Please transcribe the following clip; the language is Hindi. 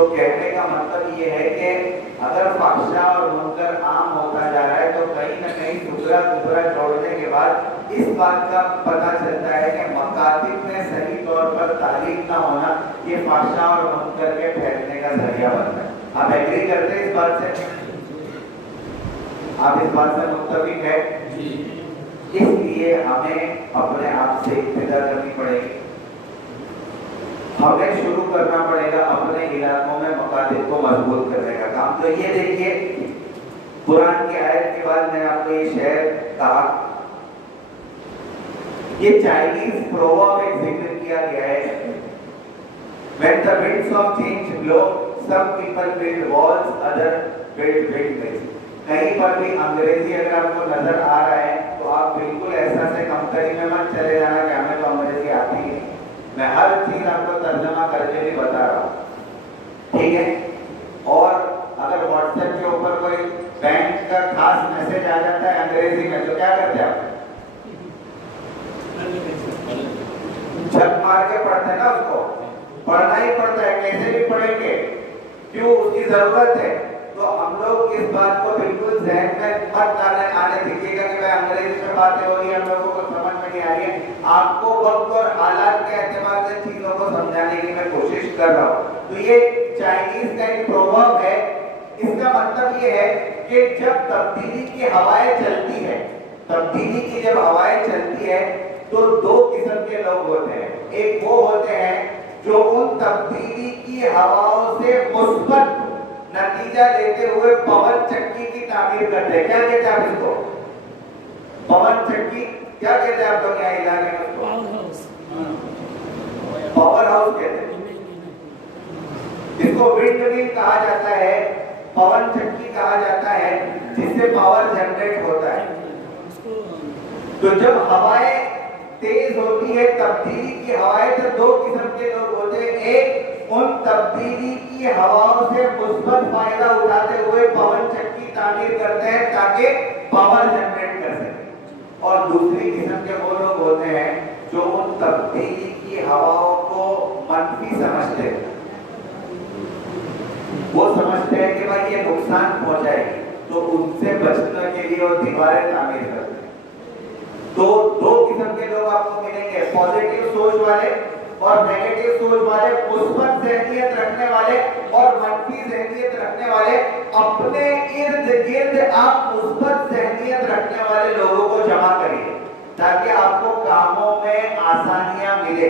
तो कहने का मतलब ये है कि अगर फाहशा और मुनकर आम होता जा रहा है तो कहीं ना कहीं दूसरा दूसरा जोड़ने के बाद इस बात का पता चलता है कि मकातिब में सही तौर पर तालीम ना होना ये फाहशा और मुनकर के फैलने का जरिया बनता है। आप एग्री करते हैं इस बात से? आप इस बात से मुत्तफिक है? इसलिए हमें अपने आप से इब्तिदा करनी पड़ेगी, हमें शुरू करना पड़ेगा अपने इलाकों में मकातिब को मजबूत करने का काम। तो ये देखिए कुरान की आयत के बाद मैंने आपको ये शेर कहा, ये चाइनीज प्रोवर्ब एक जिक्र किया गया है, when the winds of change blow some people build walls, other build windmills। कहीं पर भी अंग्रेजी अगर आपको नजर आ रहा है तो आप बिल्कुल ऐसा से कंपनी में मत चले जाना कि हमें तो अंग्रेजी आती है, मैं हर चीज आपको तर्जमा करके भी बता रहा हूँ, ठीक है। और अगर व्हाट्सएप के ऊपर कोई बैंक का खास मैसेज आ जाता है अंग्रेजी में तो क्या करते हैं आप? झक मार के पढ़ते हैं ना, उसको पढ़ना ही पड़ता है, कैसे भी पढ़ेंगे, क्यों, उसकी जरूरत है। तो हम लोग इस बात को बिल्कुल जहन में मत आने दीजिएगा कि भाई अंग्रेजी में बातें हो रही है, हम लोगों को समझ में नहीं आ रही है। आपको वक्त और हालात के एतबार से चीजों को समझाने की मैं कोशिश कर रहा हूँ। तो ये चाइनीज का एक प्रोवर्ब है, इसका मतलब ये है कि जब तब्दीली की हवाएं चलती है, तब्दीली की जब हवाएं चलती है तो दो किस्म के लोग होते हैं। एक वो होते हैं जो उन तब्दीली की हवाओं से मुस्बत नतीजा लेते हुए पवन चक्की की तामीर करते हैं। क्या कहते हैं आप इसको? पवन चक्की क्या कहते हैं आप लोग यहाँ इलाके में? पावर हाउस कहते हैं इसको। विंड मिल कहा जाता है, पवन चक्की कहा जाता है, जिससे पावर जनरेट होता है। तो जब हवाएं तेज होती है, तब्दीली की हवाएं, तो दो किस्म के लोग होते हैं। एक उन तब्दीली की हवाओं से मुस्बत फायदा उठाते हुए पवन चक्की तामीर करते हैं ताकि पावर जनरेट कर सके, और दूसरी किस्म के वो लोग होते हैं जो उन तब्दीली की हवाओं को मनफी समझते हैं। वो समझते हैं कि भाई ये नुकसान पहुंचाएगी, तो उनसे बचने के लिए वो दीवारें तामीर करते हैं। तो दो किस्म के लोग आपको मिलेंगे, पॉजिटिव सोच वाले और नेगेटिव सोच वाले, मुस्बत ज़हनियत रखने वाले और मनफी ज़हनियत रखने वाले। अपने इर्द गिर्द आप मुस्बत ज़हनियत रखने वाले लोगों को जमा करिए ताकि आपको कामों में आसानियां मिले।